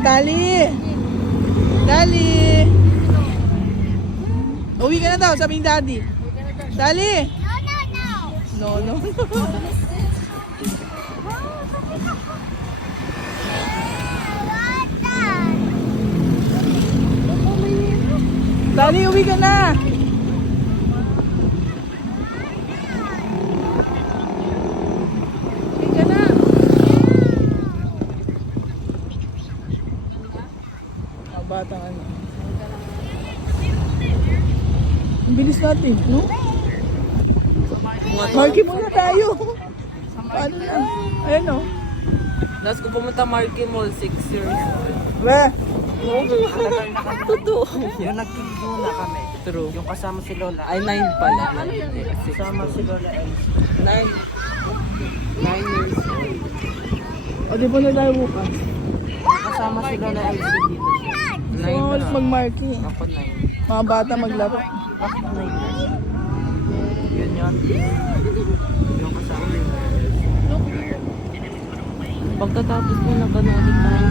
Dali! Dali! Uwi ka na daw, sabi ni Daddy. Dali! No, no, no. Dali, uwi ka na! Uwi ka na! Batang ano. Ang bilis natin, no? Marky muna tayo. Paano na? Ayan o. Last ko pumunta Marky Mall, 6 years old. Weh! Totoo. Yung nagtutuna kami. True. Yung kasama si Lola. Ay, 9 pala. Kasama si Lola Elsie. 9 years old. O, di ba na tayo bukas? Kasama si Lola Elsie dito. 9 So, na. mag-marky. Ako 9. Mga bata maglaro. Ako 9. Yun yun. Yung kasama ni Lola. Pagkatapos mo na ba na ulit tayo